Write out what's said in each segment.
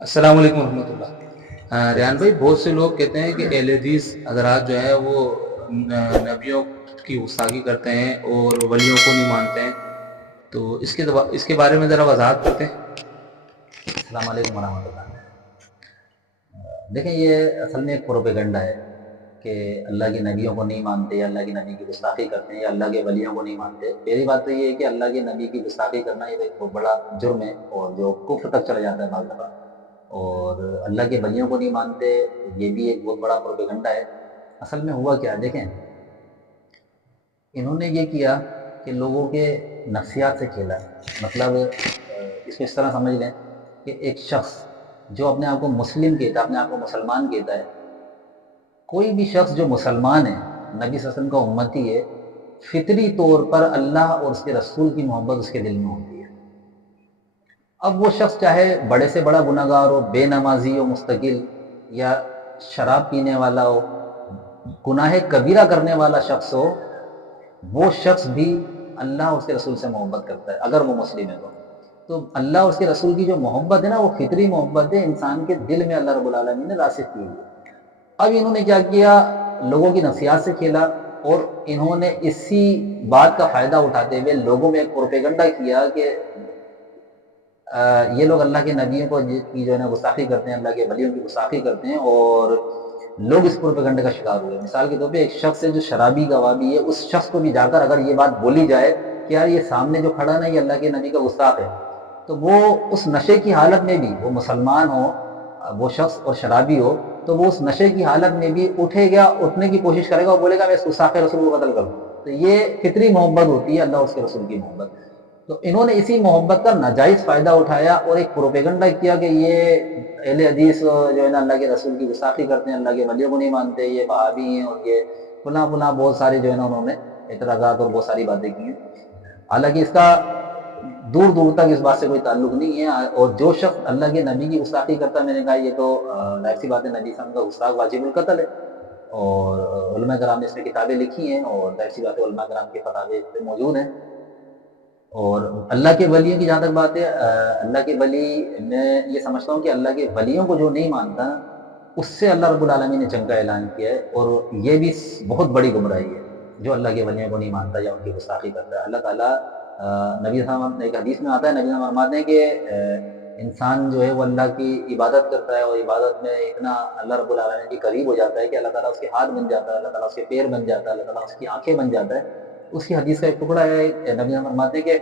السلام علیکم ورحمۃ اللہ۔ ریان بھائی، بہت سے لوگ کہتے ہیں کہ اہل حدیث حضرات جو ہے وہ نبیوں کی گستاخی کرتے ہیں اور ولیوں کو نہیں مانتے ہیں، تو اس کے بارے میں ذرا وضاحت کرتے ہیں۔ السلام علیکم ورحمۃ اللہ۔ دیکھیں، یہ اصل میں ایک پروپیگنڈا ہے کہ اللہ کے نبیوں کو نہیں مانتے، یا اللہ کے نبی کی گستاخی کرتے ہیں، یا اللہ کے ولیوں کو نہیں مانتے۔ پہلی بات تو یہ ہے کہ اللہ کے نبی کی گستاخی کرنا یہ ایک بہت بڑا جرم ہے، اور جو کفر تک چلا جاتا ہے بعض دفعہ۔ اور اللہ کے ولیوں کو نہیں مانتے، یہ بھی ایک بہت بڑا پروپیگنڈا ہے۔ اصل میں ہوا کیا، دیکھیں، انہوں نے یہ کیا کہ لوگوں کے نفسیات سے کھیلا۔ مطلب اس کو اس طرح سمجھ لیں کہ ایک شخص جو اپنے آپ کو مسلم کہتا ہے، اپنے آپ کو مسلمان کہتا ہے، کوئی بھی شخص جو مسلمان ہے، نبی صلی اللہ علیہ وسلم کا امتی ہے، فطری طور پر اللہ اور اس کے رسول کی محبت اس کے دل میں ہوتی ہے۔ اب وہ شخص چاہے بڑے سے بڑا گناہ گار ہو، بے نمازی ہو مستقل، یا شراب پینے والا ہو، گناہ کبیرہ کرنے والا شخص ہو، وہ شخص بھی اللہ اور اس کے رسول سے محبت کرتا ہے اگر وہ مسلم ہے تو اللہ اور اس کے رسول کی جو محبت ہے نا، وہ فطری محبت ہے، انسان کے دل میں اللہ رب العالمین نے راسخ کی ہے۔ اب انہوں نے کیا کیا، لوگوں کی نفسیات سے کھیلا، اور انہوں نے اسی بات کا فائدہ اٹھاتے ہوئے لوگوں میں ایک پروپیگنڈا کیا کہ یہ لوگ اللہ کے نبیوں کو کی جو ہے نا گستاخی کرتے ہیں، اللہ کے ولیوں کی گستاخی کرتے ہیں، اور لوگ اس پروپیگنڈے کا شکار ہوئے۔ مثال کے طور پہ ایک شخص ہے جو شرابی گوابی ہے، اس شخص کو بھی جا کر اگر یہ بات بولی جائے کہ یار یہ سامنے جو کھڑا نا یہ اللہ کے نبی کا گستاخ ہے، تو وہ اس نشے کی حالت میں بھی، وہ مسلمان ہو وہ شخص اور شرابی ہو، تو وہ اس نشے کی حالت میں بھی اٹھے گا، اٹھنے کی کوشش کرے گا، اور بولے گا میں اس گستاخ رسول کو قتل کر دوں۔ تو یہ فطری محبت ہوتی ہے، اللہ اور اس کے رسول کی محبت۔ تو انہوں نے اسی محبت کا ناجائز فائدہ اٹھایا اور ایک پروپیگنڈا کیا کہ یہ اہل حدیث جو ہے نا اللہ کے رسول کی گستاخی کرتے ہیں، اللہ کے ولیوں کو نہیں مانتے، یہ وہابی ہیں، اور یہ فلاں فلاں بہت ساری جو ہے نا انہوں نے اعتراضات اور بہت ساری باتیں کی ہیں۔ حالانکہ اس کا دور دور تک اس بات سے کوئی تعلق نہیں ہے، اور جو شخص اللہ کے نبی کی گستاخی کرتا ہے، میں نے کہا یہ تو ظاہر سی بات ہے، نبی صلی اللہ علیہ وسلم کا گستاخ واجب القتل ہے، اور علماء کرام نے اس میں کتابیں لکھی ہیں، اور ظاہر سی بات ہے علماء کرام کے فتاوی اس پہ موجود ہیں۔ اور اللہ کے ولیوں کی جہاں تک بات ہے، اللہ کے ولی، میں یہ سمجھتا ہوں کہ اللہ کے ولیوں کو جو نہیں مانتا، اس سے اللہ رب العالمین نے جنگ کا اعلان کیا ہے، اور یہ بھی بہت بڑی گمراہی ہے جو اللہ کے ولیوں کو نہیں مانتا یا ان کی گستاخی کرتا ہے۔ اللہ تعالیٰ نبی صلی اللہ علیہ وسلم ایک حدیث میں آتا ہے، نبی صلی اللہ علیہ وسلم فرماتے ہیں کہ انسان جو ہے وہ اللہ کی عبادت کرتا ہے، اور عبادت میں اتنا اللہ رب العالمین کے قریب ہو جاتا ہے کہ اللہ تعالیٰ اس کے ہاتھ بن جاتا ہے، اللہ تعالیٰ اس کے پیر بن جاتا ہے، اللہ تعالیٰ اس کی آنکھیں بن جاتا ہے۔ اس کی حدیث کا ایک ٹکڑا ہے، نبی صلی اللہ علیہ وسلم فرماتے ہیں کہ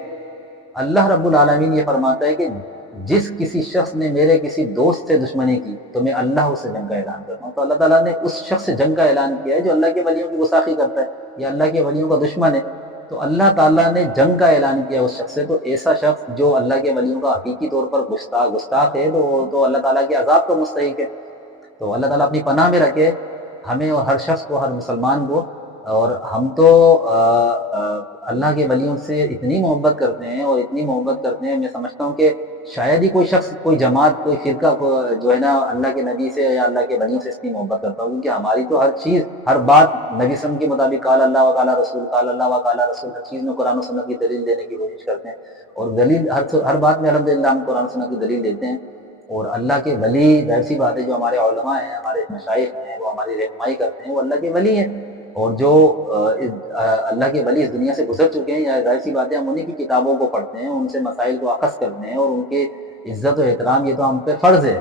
اللہ رب العالمین یہ فرماتا ہے کہ جس کسی شخص نے میرے کسی دوست سے دشمنی کی تو میں اللہ اس سے جنگ کا اعلان کرتا ہوں۔ تو اللہ تعالیٰ نے اس شخص سے جنگ کا اعلان کیا ہے جو اللہ کے ولیوں کی گستاخی کرتا ہے یا اللہ کے ولیوں کا دشمن ہے، تو اللہ تعالیٰ نے جنگ کا اعلان کیا اس شخص سے۔ تو ایسا شخص جو اللہ کے ولیوں کا حقیقی طور پر گستاخ ہے، تو اللہ تعالیٰ کے عذاب کا مستحق ہے۔ تو اللہ تعالیٰ اپنی پناہ میں رکھے ہمیں اور ہر شخص کو، ہر مسلمان کو۔ اور ہم تو اللہ کے ولیوں سے اتنی محبت کرتے ہیں اور اتنی محبت کرتے ہیں، میں سمجھتا ہوں کہ شاید ہی کوئی شخص، کوئی جماعت، کوئی فرقہ جو ہے نا اللہ کے نبی سے یا اللہ کے ولیوں سے اتنی محبت کرتا ہوں، کیونکہ ہماری تو ہر چیز، ہر بات نبی صلی اللہ علیہ وسلم کے مطابق قال اللہ و قال رسول، قال اللہ و قال رسول، ہر چیز میں قرآن و سنت کی دلیل دینے کی کوشش کرتے ہیں، اور دلیل ہر بات میں الحمدللہ ہم قرآن و سنت کی دلیل دیتے ہیں۔ اور اللہ کے ولی، ظاہر سی بات ہے، جو ہمارے علماء ہیں، ہمارے مشائخ ہیں، وہ ہماری رہنمائی کرتے ہیں، وہ اللہ کے ولی ہیں۔ اور جو اللہ کے ولی اس دنیا سے گزر چکے ہیں، یا ظاہر سی بات ہے ہم انہیں کی کتابوں کو پڑھتے ہیں، ان سے مسائل کو اخذ کرتے ہیں، اور ان کے عزت و احترام یہ تو ہم پہ فرض ہے۔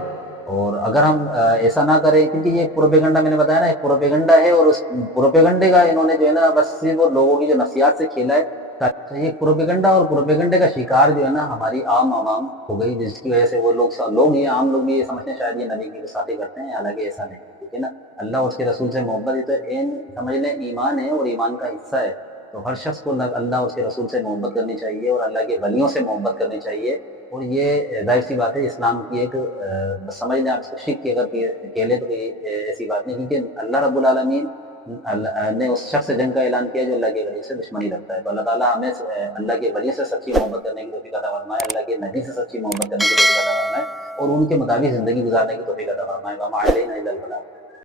اور اگر ہم ایسا نہ کریں، کیونکہ یہ پروپیگنڈا میں نے بتایا نا، ایک پروپیگنڈا ہے، اور اس پروپیگنڈے کا انہوں نے جو ہے نا بس صرف لوگوں کی جو نفسیات سے کھیلا ہے۔ تو یہ پروپیگنڈا اور پروپیگنڈے کا شکار جو ہے نا ہماری عام عوام ہو گئی، جس کی وجہ سے وہ لوگ یہ عام لوگ بھی یہ سمجھتے ہیں شاید یہ نبی کی گستاخی کرتے ہیں، حالانکہ ایسا نہیں ہے، ٹھیک ہے نا۔ اللہ اور اس کے رسول سے محبت، یہ تو سمجھ لیں ایمان ہے، اور ایمان کا حصہ ہے۔ تو ہر شخص کو اللہ اور اس کے رسول سے محبت کرنی چاہیے، اور اللہ کے ولیوں سے محبت کرنی چاہیے، اور یہ ظاہر سی بات ہے اسلام کی ایک سمجھ لیں آپ اس کو شک کی اگر کہہ لیں تو ایسی بات نہیں، کیونکہ اللہ رب العالمین نے اس شخص سے جنگ کا اعلان کیا جو اللہ کے ولی سے دشمنی رکھتا ہے۔ تو اللہ تعالیٰ ہمیں اللہ کے ولی سے سچی محبت کرنے کی توفیق عطا فرمائے، اللہ کے نبی سے سچی محبت کرنے کی توفیق عطا فرمائے، اور ان کے مطابق زندگی گزارنے کی توفیق عطا فرمائے۔ وما علینا الا البلاغ۔